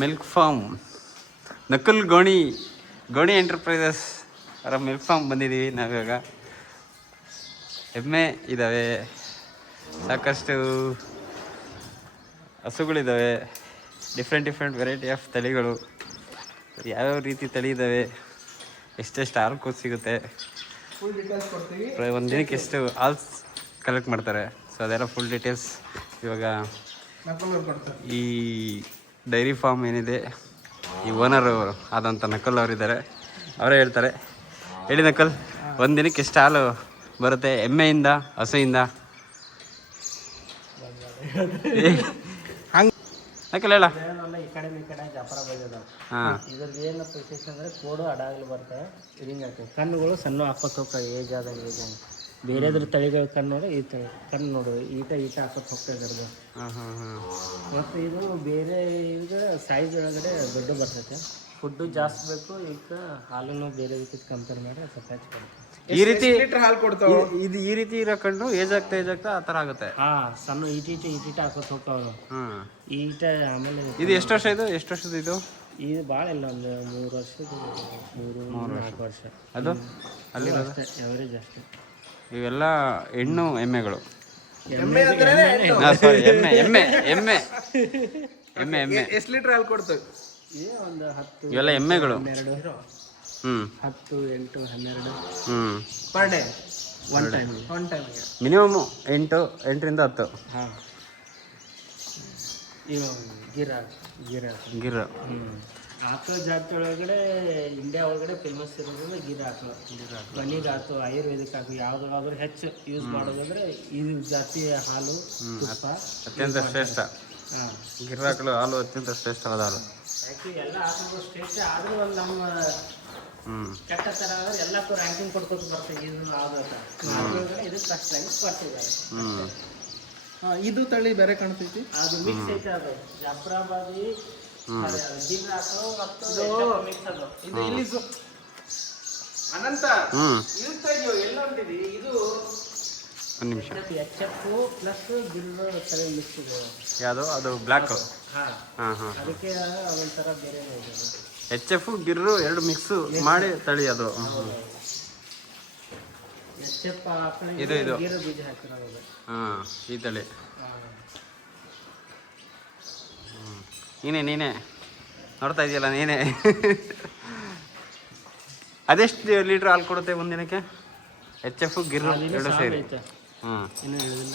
Milk form ನಕಲ್ ಗೋಣಿ enterprises ಅವರ milk form ಬಂದಿದ್ದೀವಿ ನಾವಿವಾಗ. ಎಮ್ಮೆ ಇದ್ದಾವೆ, ಸಾಕಷ್ಟು ಹಸುಗಳಿದ್ದಾವೆ, ಡಿಫ್ರೆಂಟ್ ವೆರೈಟಿ ಆಫ್ ತಳಿಗಳು, ಯಾವ್ಯಾವ ರೀತಿ ತಳಿ ಇದ್ದಾವೆ, ಎಷ್ಟೆಷ್ಟು ಹಾಲು ಕೂಸು ಸಿಗುತ್ತೆ, ಫುಲ್ ಡೀಟೇಲ್ಸ್ ಕೊಡ್ತೀವಿ. ಒಂದು ದಿನಕ್ಕೆ ಎಷ್ಟು ಹಾಲು ಕಲೆಕ್ಟ್ ಮಾಡ್ತಾರೆ, ಸೊ ಅದೆಲ್ಲ ಫುಲ್ ಡೀಟೇಲ್ಸ್ ಇವಾಗ ಈ ಡೈರಿ ಫಾರ್ಮ್ ಏನಿದೆ ಈ ಓನರ್ ಆದಂಥ ನಕಲ್ ಅವರಿದ್ದಾರೆ, ಅವರೇ ಹೇಳ್ತಾರೆ. ಹೇಳಿ ನಕಲ್, ಒಂದು ದಿನಕ್ಕೆ ಎಷ್ಟು ಹಾಲು ಬರುತ್ತೆ ಎಮ್ಮೆಯಿಂದ ಹಸುಯಿಂದ? ಹಂಗೆ ನಕಲ್ ಹೇಳ. ಈ ಕಡೆ ಜಾಪರ ಬೈದ ಇದ್ರದ್ದು ಏನು ಪ್ರೊಸೆಸ್ ಅಂದರೆ ಕೋಡು ಅಡಾಗಲು ಬರ್ತವೆ, ಹಿಂಗೆ ಆಗ್ತವೆ. ಕಣ್ಣುಗಳು ಸಣ್ಣ ಹಾಕೋತ ಹೋಗ್ತವೆ ಏಜ್ ಆದಂಗೆ ಬೇರೆದ್ರ ತಳಿಗಳ ಕಣ್ಣು ನೋಡಿ ಈ ತಳಿ ಕಣ್ಣು ನೋಡು ಈಟ ಹಾಕೋತ ಹೋಗ್ತಾ ಇದ್ರದ್ದು. ಮತ್ತು ಇದು ಬೇರೆ ಈಗ ಸೈಜ್ ಒಳಗಡೆ ದೊಡ್ಡ ಬರ್ತೈತೆ. ಫುಡ್ಡು ಜಾಸ್ತಿ ಬೇಕು, ಈಗ ಹಾಲನ್ನು ಬೇರೆ ರೀತಿ ಕಂಪೇರ್ ಮಾಡಿ ಸ್ವಲ್ಪ ಹೆಚ್ಚು ಬರುತ್ತೆ. ಈ ರೀತಿ ಹಾಲು ಕೊಡ್ತಾವೆ. ಇದು ಈ ರೀತಿ ಇರೋ ಕಣ್ಣು ಏಜ್ ಆಗ್ತಾ ಆ ಥರ ಆಗುತ್ತೆ. ಸಣ್ಣ ಈಟೀಟ ಹಾಕೋತ ಹೋಗ್ತಾವೆ. ಈಟ ಆಮೇಲೆ ಇದು ಎಷ್ಟು ವರ್ಷದ ಇದು? ಇದು ಭಾಳ ಇಲ್ಲ, ಒಂದು 3 ವರ್ಷದ 3-4 ವರ್ಷ. ಅದು ಅಲ್ಲಿರೋದು ಎವರೇಜ್ ಅಷ್ಟೇ. ಇವೆಲ್ಲ ಹೆಣ್ಣು ಎಮ್ಮೆಗಳು. ಎಮ್ಮೆ ಎಷ್ಟು ಲೀಟ್ರ್ ಹಾಲು ಕೊಡ್ತೇವೆ? ಒಂದು 10 ಇವೆಲ್ಲ ಎಮ್ಮೆಗಳು. 12 10 8 12 per day one time minimum 8ರಿಂದ 10. ಹಾಂ, ಇವು ಗಿರ ಆಕಳ ಜಾತಿ ಒಳಗಡೆ ಇಂಡಿಯಾ ಒಳಗಡೆ ಫೇಮಸ್ ಇರೋದ್ರಿಂದ ಗಿರ ಆಕಳು. ಪನ್ನೀರ್ ಆಯ್ತು, ಆಯುರ್ವೇದಿಕ್ ಆಯ್ತು, ಯಾವುದಾದ್ರೂ ಹೆಚ್ಚು ಯೂಸ್ ಮಾಡೋದಂದ್ರೆ ಇದು ಜಾತಿಯ ಹಾಲು ತುಪ್ಪ ಅತ್ಯಂತ ಶ್ರೇಷ್ಠ. ಗಿರ್ರಾಕಳು ಹಾಲು ಅತ್ಯಂತ ಶ್ರೇಷ್ಠವಾದ ಹಾಲು. ಯಾಕೆ ಎಲ್ಲ ಹಾಲು ಶ್ರೇಷ್ಠ ಆದರೂ ಒಂದು ನಮ್ಮ ಕೆಟ್ಟ ಥರ ಆದರೆ ಎಲ್ಲಕ್ಕೂ ರ್ಯಾಂಕಿಂಗ್ ಕೊಡ್ಕೊತ ಬರ್ತದೆ. ಇದು ಆಗೋದ ಇದು ಫಸ್ಟ್ ರ್ಯಾಂಕ್ ಬರ್ತಿದ್ದಾರೆ. ಇದು ತಳಿ ಬೇರೆ ಕಾಣ್ತೈತಿ, ಅದು ಮಿಕ್ಸ್ ಐತೆ. ಅದು ಜಾಫ್ರಾಬಾದಿ ಗಿರ್ ಹಾಕೋ ಮತ್ತು ಮಿಕ್ಸ್ ಅದು. ಇದು ಇಲ್ಲಿ ಅನಂತ ಇರ್ತಾ ಇದೆಯೋ ಎಲ್ಲ ಹೊಂಟಿದೆ. ಇದು ಒಂದು ನಿಮಿಷ. HF ಪ್ಲಸ್ ಗಿರ್ ತಲೆ ಮಿಕ್ಸ್ ಇದೆ. ಯಾವುದು ಅದು? ಬ್ಲ್ಯಾಕ್. ಅದಕ್ಕೆ ಒಂಥರ ಬೇರೆ ಇದೆ. HF ಗಿರ್ರು ಎರಡು ಮಿಕ್ಸ್ ಮಾಡಿ ತಳಿ ಅದು. HF ಇದು ಗಿರ್ ಬೀಜ ಹಾಕಿರೋದು. ಈ ತಳಿ. ನೀನೇ ನೋಡ್ತಾ ಇದೆಯಲ್ಲ ನೀನೇ. ಅದೆಷ್ಟು ಲೀಟ್ರ್ ಹಾಲು ಕೊಡುತ್ತೆ ಒಂದಿನಕ್ಕೆ? HF ಗಿರ್ರು ಎರಡು ಸೇರಿ. ಇನ್ನೂ ಹೇಳಿಲ್ಲ.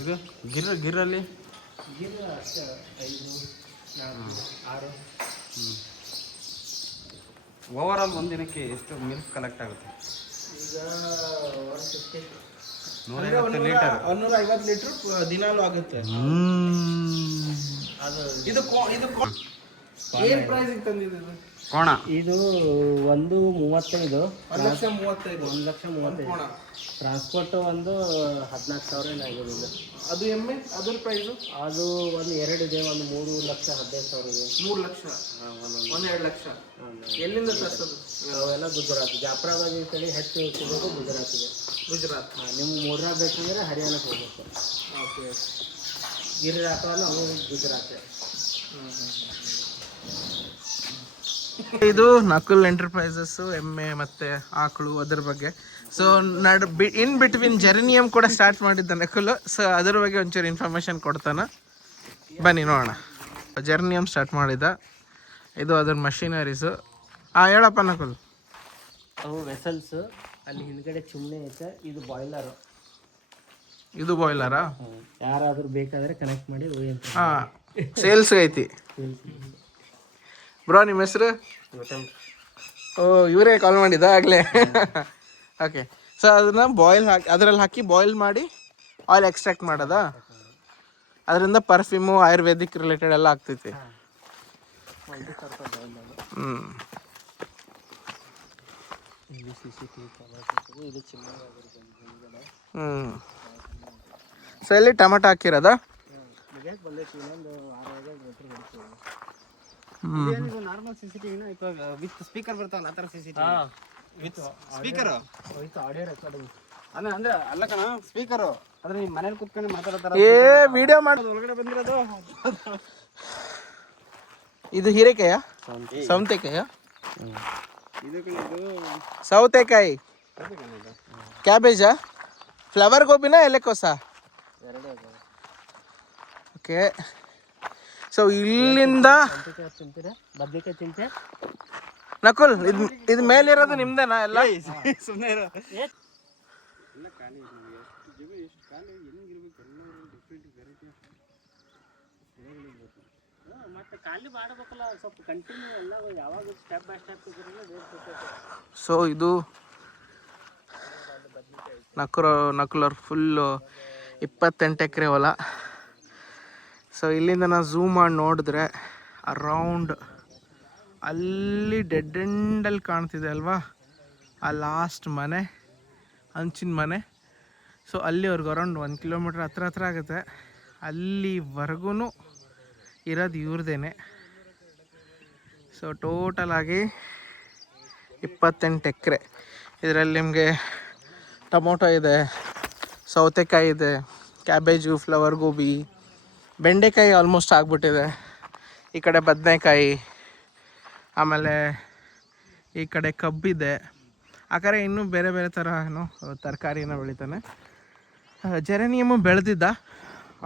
ಈಗ ಗಿರ್ರಲ್ಲಿ ಗಿರ್ ಅಷ್ಟೇ 5 4 6. ಓವರಾಲ್ ಒಂದಿನಕ್ಕೆ ಎಷ್ಟು ಮಿಲ್ಕ್ ಕಲೆಕ್ಟ್ ಆಗುತ್ತೆ? ಈಗ 150 ಲೀಟರ್. 150 ಲೀಟರ್ ದಿನಾಲು ಆಗುತ್ತೆ. ಅದು ಇದು ಏನು ಪ್ರೈಸಿಗೆ ತಂದಿದೆ ಕೋಣ? ಇದು 135. 1,35,000. 1,35,000. ಟ್ರಾನ್ಸ್ಪೋರ್ಟ್ ಒಂದು 14,000 ಏನಾಗಿದೆ. ಅದು ಎಮ್ಮೆ ಅದ್ರ ಪ್ರೈಸು? ಅದು ಒಂದು 2 ಇದೆ, ಒಂದು 3,15,000 ಇದೆ. 3 ಲಕ್ಷ, 1-2 ಲಕ್ಷ. ಎಲ್ಲಿಂದ ತರಿಸೋದು? ಅವೆಲ್ಲ ಗುಜರಾತ್. ಜಾಫ್ರಾಬಾದಿ ತಳಿ ಹೆಚ್ಚು ಸಿಗೋದು ಗುಜರಾತಿಗೆ. ಗುಜರಾತ್. ನಿಮ್ಗೆ ಮೂರ್ನಾಲ್ಕು ಬೇಕಂದ್ರೆ ಹರಿಯಾಣಕ್ಕೆ ಹೋಗ್ಬೇಕು. ಓಕೆ. ಗಿರ್ ಹಾಕೋಲ್ಲ ಅವು ಗುಜರಾತ್. ಇದು ನಕುಲ್ ಎಂಟರ್ಪ್ರೈಸಸ್ ಎಮ್ಮೆ ಮತ್ತೆ ಆಕಳು ಅದ್ರ ಬಗ್ಗೆ. ಸೊ ಇನ್ ಬಿಟ್ವೀನ್ ಜರ್ನಿಯಮ್ ಕೂಡ ಸ್ಟಾರ್ಟ್ ಮಾಡಿದ್ದ ನಕುಲ್. ಸೊ ಅದ್ರ ಬಗ್ಗೆ ಒಂಚೂರು ಇನ್ಫಾರ್ಮೇಶನ್ ಕೊಡ್ತಾನೆ, ಬನ್ನಿ ನೋಡೋಣ. ಜರ್ನಿಯಮ್ ಸ್ಟಾರ್ಟ್ ಮಾಡಿದ, ಇದು ಅದ್ರ ಮಷಿನರೀಸು. ಹೇಳಪ್ಪ ನಕುಲ್. ಅವು ವೆಸಲ್ಸ್ ಅಲ್ಲಿ ಹಿಂದ್ಗಡೆ ಚಿಮ್ನೆ ಐತೆ. ಇದು ಬಾಯ್ಲರು. ಇದು ಬಾಯ್ಲರಾ? ಯಾರಾದ್ರೂ ಬೇಕಾದ್ರೆ ಕನೆಕ್ಟ್ ಮಾಡಿ ಸೇಲ್ಸ್ ಐತಿ. ಬ್ರೋ ನಿಮ್ಮ ಹೆಸರು? ಓ, ಇವರೇ ಕಾಲ್ ಮಾಡಿದ್ದ ಆಗಲೇ. ಓಕೆ. ಸೊ ಅದನ್ನ ಅದರಲ್ಲಿ ಹಾಕಿ ಬಾಯ್ಲ್ ಮಾಡಿ ಆಯಿಲ್ ಎಕ್ಸ್ಟ್ರಾಕ್ಟ್ ಮಾಡೋದಾ? ಅದರಿಂದ ಪರ್ಫ್ಯೂಮು ಆಯುರ್ವೇದಿಕ್ ರಿಲೇಟೆಡ್ ಎಲ್ಲ ಆಗ್ತೈತಿ. ಸೊ ಇಲ್ಲಿ ಟೊಮೆಟೊ ಹಾಕಿರೋದಾ? ನಾರ್ಮಲ್ CCTV ವಿತ್ ಸ್ಪೀಕರ್ ಬರ್ತಾವಲ್ಲ ಆ ಥರ CCTV with speaker with audio recording. ಅಂದ್ರೆ ಅಲ್ಲ ಕಣ ಸ್ಪೀಕರು ಆದ್ರೆ ನಿಮ್ಮ ಮನೇಲಿ ಕುತ್ಕೊಂಡು ಮಾತಾಡೋತಾರ ಏ ವಿಡಿಯೋ ಮಾಡಿ ಒಳಗಡೆ ಬಂದಿರೋದು. ಇದು ಹೀರೆಕಾಯ ಸೌತೆಕಾಯ ಸೌತೆಕಾಯಿ ಕ್ಯಾಬೇಜಾ ಫ್ಲವರ್ ಗೋಬಿನ ಎಲೆಕೋಸಾ ಓಕೆ. ಸೊ ಇಲ್ಲಿಂದ ಬದ್ನಿಕಾಯಿ ತಿಂತೆ ನಕುಲ್ ಇದು ಮೇಲಿರೋದು ನಿಮ್ದೇನಾ ಎಲ್ಲ? ಸುಮ್ಮನೆ ಇರೋ. ಮತ್ತೆ ಖಾಲಿ ಮಾಡಬೇಕಲ್ಲ ಸ್ವಲ್ಪ ಕಂಟಿನ್ಯೂ ಎಲ್ಲ ಯಾವಾಗ ಸ್ಟೆಪ್ ಬೈ ಸ್ಟೆಪ್ ಸೊ ಇದು ನಕುಲರ್ ಫುಲ್ಲು 28 ಎಕರೆ ಹೊಲ. ಸೊ ಇಲ್ಲಿಂದ ನಾವು ಝೂಮ್ ಮಾಡಿ ನೋಡಿದ್ರೆ ಅರೌಂಡ್ ಅಲ್ಲಿ ಡೆಡ್ ಎಂಡಲ್ಲಿ ಕಾಣ್ತಿದೆ ಅಲ್ವಾ, ಆ ಲಾಸ್ಟ್ ಮನೆ ಹಂಚಿನ ಮನೆ. ಸೊ ಅಲ್ಲಿವರೆಗೂ ಅರೌಂಡ್ 1 ಕಿಲೋಮೀಟ್ರ್ ಹತ್ರ ಆಗುತ್ತೆ. ಅಲ್ಲಿವರೆಗೂ ಇರೋದು ಇವ್ರದ್ದೇನೆ. ಸೊ ಟೋಟಲಾಗಿ 28 ಎಕರೆ. ಇದರಲ್ಲಿ ನಿಮಗೆ ಟೊಮೊಟೊ ಇದೆ, ಸೌತೆಕಾಯಿ ಇದೆ, ಕ್ಯಾಬೇಜು, ಫ್ಲವರ್ ಗೋಬಿ, ಬೆಂಡೆಕಾಯಿ ಆಲ್ಮೋಸ್ಟ್ ಆಗಿಬಿಟ್ಟಿದೆ. ಈ ಕಡೆ ಬದನೆಕಾಯಿ, ಆಮೇಲೆ ಈ ಕಡೆ ಕಬ್ಬಿದೆ. ಆ ಕಡೆ ಇನ್ನೂ ಬೇರೆ ಬೇರೆ ಥರ ತರಕಾರಿನ ಬೆಳಿತಾನೆ. ಜೆರೇನಿಯಮ್ಮು ಬೆಳೆದಿದ್ದ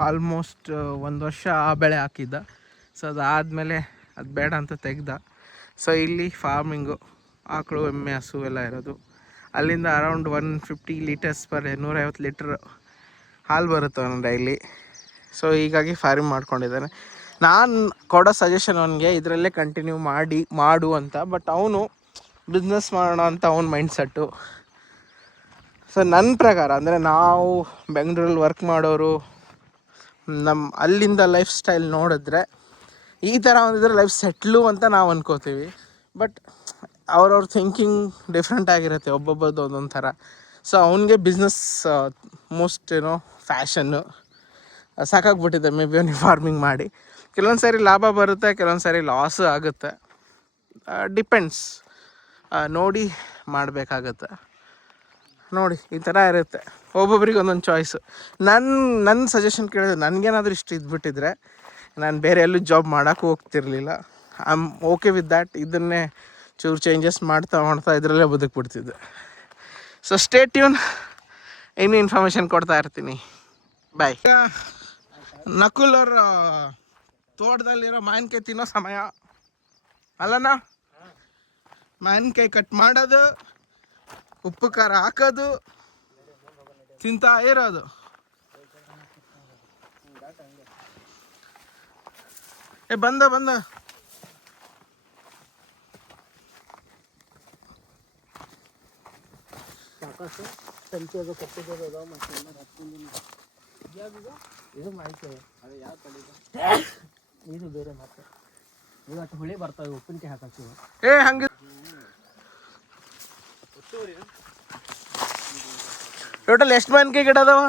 ಆಲ್ಮೋಸ್ಟ್ 1 ವರ್ಷ ಆ ಬೆಳೆ ಹಾಕಿದ್ದ. ಸೊ ಅದಾದಮೇಲೆ ಅದು ಬೇಡ ಅಂತ ತೆಗ್ದ. ಸೊ ಇಲ್ಲಿ ಫಾರ್ಮಿಂಗು ಆಕಳು, ಎಮ್ಮೆ, ಹಸು ಎಲ್ಲ ಇರೋದು. ಅಲ್ಲಿಂದ ಅರೌಂಡ್ 150 ಲೀಟರ್ಸ್ ಪರ್ 150 ಲೀಟ್ರ್ ಹಾಲು ಬರುತ್ತೆ ಅವನು ಡೈಲಿ. ಸೊ ಹೀಗಾಗಿ ಫಾರ್ಮಿಂಗ್ ಮಾಡ್ಕೊಂಡಿದ್ದಾನೆ. ನಾನು ಕೊಡೋ ಸಜೆಷನ್ ಅವನಿಗೆ ಇದರಲ್ಲೇ ಕಂಟಿನ್ಯೂ ಮಾಡು ಅಂತ. ಬಟ್ ಅವನು ಬಿಸ್ನೆಸ್ ಮಾಡೋಣ ಅಂತ ಅವ್ನ ಮೈಂಡ್ಸೆಟ್ಟು. ಸೊ ನನ್ನ ಪ್ರಕಾರ ಅಂದರೆ ನಾವು ಬೆಂಗಳೂರಲ್ಲಿ ವರ್ಕ್ ಮಾಡೋರು ಅಲ್ಲಿಂದ ಲೈಫ್ ಸ್ಟೈಲ್ ನೋಡಿದ್ರೆ ಈ ಥರ ಒಂದಿದ್ರೆ ಲೈಫ್ ಸೆಟ್ಲು ಅಂತ ನಾವು ಅನ್ಕೋತೀವಿ. ಬಟ್ ಅವ್ರವ್ರ ಥಿಂಕಿಂಗ್ ಡಿಫ್ರೆಂಟ್ ಆಗಿರುತ್ತೆ, ಒಬ್ಬೊಬ್ಬರದ್ದು ಒಂದೊಂದು ಥರ. ಸೊ ಅವನಿಗೆ ಬಿಸ್ನೆಸ್ ಮೋಸ್ಟ್ ಫ್ಯಾಷನ್ನು ಸಾಕಾಗ್ಬಿಟ್ಟಿದೆ ಮೇ ಬಿ ಅವ್ನಿಗೆ ಫಾರ್ಮಿಂಗ್ ಮಾಡಿ. ಕೆಲವೊಂದು ಸಾರಿ ಲಾಭ ಬರುತ್ತೆ, ಕೆಲವೊಂದು ಸಾರಿ ಲಾಸ್ ಆಗುತ್ತೆ. ಡಿಪೆಂಡ್ಸ್, ನೋಡಿ ಮಾಡಬೇಕಾಗತ್ತೆ. ನೋಡಿ ಈ ಥರ ಇರುತ್ತೆ, ಒಬ್ಬೊಬ್ರಿಗೆ ಒಂದೊಂದು ಚಾಯ್ಸು. ನನ್ನ ಸಜೆಷನ್ ಕೇಳಿದ್ರೆ ನನಗೇನಾದರೂ ಇಷ್ಟು ಇದ್ಬಿಟ್ಟಿದ್ರೆ ನಾನು ಬೇರೆ ಎಲ್ಲೂ ಜಾಬ್ ಮಾಡೋಕ್ಕೂ ಹೋಗ್ತಿರ್ಲಿಲ್ಲ. I am okay with that. ಇದನ್ನೇ ಚೂರು ಚೇಂಜಸ್ ಮಾಡ್ತಾ ಇದರಲ್ಲೇ ಬದುಕ್ಬಿಡ್ತಿದ್ದೆ. ಸೊ ಸ್ಟೇ ಟ್ಯೂನ್, ಇನ್ನೂ ಇನ್ಫಾರ್ಮೇಷನ್ ಕೊಡ್ತಾ ಇರ್ತೀನಿ. ಬಾಯ್. ನಕುಲ್ ಅವ್ರ ತೋಟದಲ್ಲಿರೋ ಮಾವಿನಕಾಯಿ ತಿನ್ನೋ ಸಮಯ ಅಲ್ಲಣ್ಣ. ಮಾವಿನಕಾಯಿ ಕಟ್ ಮಾಡೋದು, ಉಪ್ಪು ಖಾರ ಹಾಕೋದು, ತಿಂತಾ ಇರೋದು. ಬಂದ ಸಾಕಷ್ಟು ಸಂಚೆ ಅದು ಕಟ್ಟಿದ್ದು ಅದಾವ. ಮತ್ತೆ ಇದು ಮಾಹಿತಿ ಅದು ಯಾವ ಕಡೆ ಇದು ಬೇರೆ. ಮತ್ತೆ ಇವತ್ತು ಹುಳಿ ಬರ್ತಾವೆ, ಉಪ್ಪಿನಕಾಯಿ ಹಾಕಿ ಹಂಗೆ ಟೋಟಲ್ ಎಷ್ಟು ಮಾವಿನಕಾಯಿ ಗಿಡ ಅದಾವ?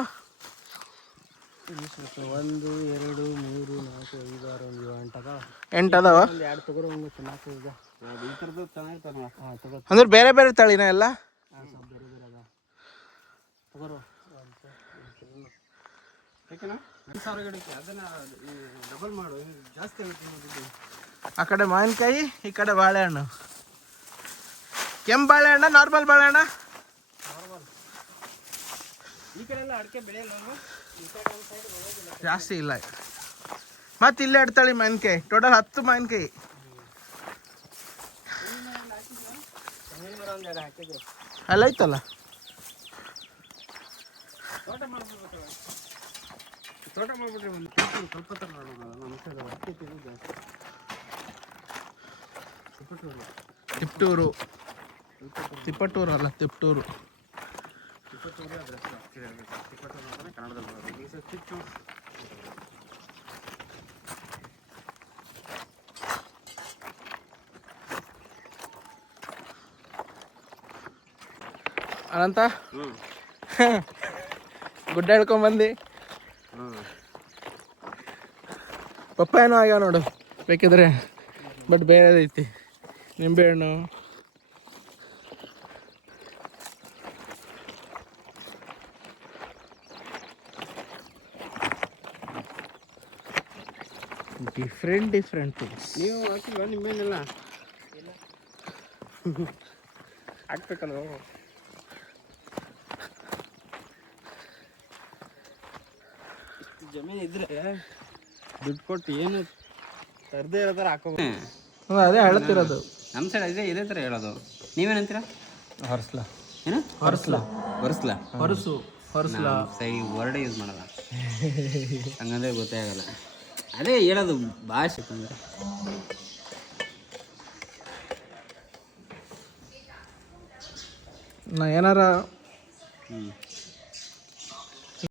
1 2 3 4 5 6 7 ಅದಾವ. 8 ಅದಾವ. 2 ತಗೋರು 4 ಈಗ ಈ ಥರದ್ದು ಚೆನ್ನಾಗಿರ್ತಾರಲ್ಲ. ಹಾಂ ತಗೋ. ಅಂದ್ರೆ ಬೇರೆ ಬೇರೆ ತಳಿನ ಎಲ್ಲ? ಹಾಂ ಸ್ವಲ್ಪ ಬೇರೆ ಬೇರೆ ಅದಾವ ತಗೋರು. ಯಾಕೆನಾ 10,000 ಗಿಡಕ್ಕೆ ಅದನ್ನು ಡಬಲ್ ಮಾಡು, ಜಾಸ್ತಿ ಆಗುತ್ತೆ. ಆ ಕಡೆ ಮಾವಿನಕಾಯಿ, ಈ ಕಡೆ ಬಾಳೆಹಣ್ಣು. ಕೆಂಪು ಬಾಳೆಹಣ್ಣ, ನಾರ್ಮಲ್ ಬಾಳೆಹಣ್ಣ? ಈ ಕಡೆ ಎಲ್ಲ ಅಡಿಕೆ ಬೆಳೆಯಲ್ಲ ಜಾಸ್ತಿ ಇಲ್ಲ. ಮತ್ತೆ ಇಲ್ಲೇ ಇಡ್ತಾಳಿ ಮಾವಿನಕಾಯಿ. ಟೋಟಲ್ 10 ಮಾವಿನಕಾಯಿ. ಹಾಕಿದ್ರು ಅಲ್ಲ ಐತಲ್ಲ. ತೋಟ ಮಾಡ್ಬಿಟ್ರೆ ಒಂದು ಸ್ವಲ್ಪ ತಿಪ್ಪಟೂರು ಅಲ್ಲ, ತಿಪ್ಟೂರು. ಅನಂತ ಗುಡ್ಡ ಹೇಳ್ಕೊಂಬಂದು ಪಪ್ಪಾಯನೂ ಆಗ್ಯಾವ ನೋಡು ಬೇಕಿದ್ರೆ. ಬಟ್ ಬೇರೆದೈತಿ, ನಿಂಬೆಹಣ್ಣು. Different things. ನೀವು ಹಾಕಿಲ್ವಾ ನಿಂಬೆಹಣ್ಣೆಲ್ಲ? ಹಾಕ್ಬೇಕಲ್ವ? ಜಮೀನು ಇದ್ರೆ ದುಡ್ಡು ಕೊಟ್ಟು ಏನು ತರದೇ ಇರೋ ಥರ ಹಾಕೋಬೇಕು. ಅದೇ ಹೇಳ್ತಿರೋದು. ನಮ್ಮ ಸೈಡ್ ಇದೇ ಥರ ಹೇಳೋದು. ನೀವೇನಂತೀರ? ಹೊರಸ್ಲ ಏನು ಹೊರಸ್ಲ ಹೊರಸ್ಲಾ? ಹೊರಸ್ಲ ಸರಿ ವರ್ಡ್ ಯೂಸ್ ಮಾಡಲ್ಲ. ಹಂಗಂದ್ರೆ ಗೊತ್ತೇ ಆಗಲ್ಲ. ಅದೇ ಹೇಳೋದು ಭಾಷೆ ಅಂದರೆ. ನಾ ಏನಾರ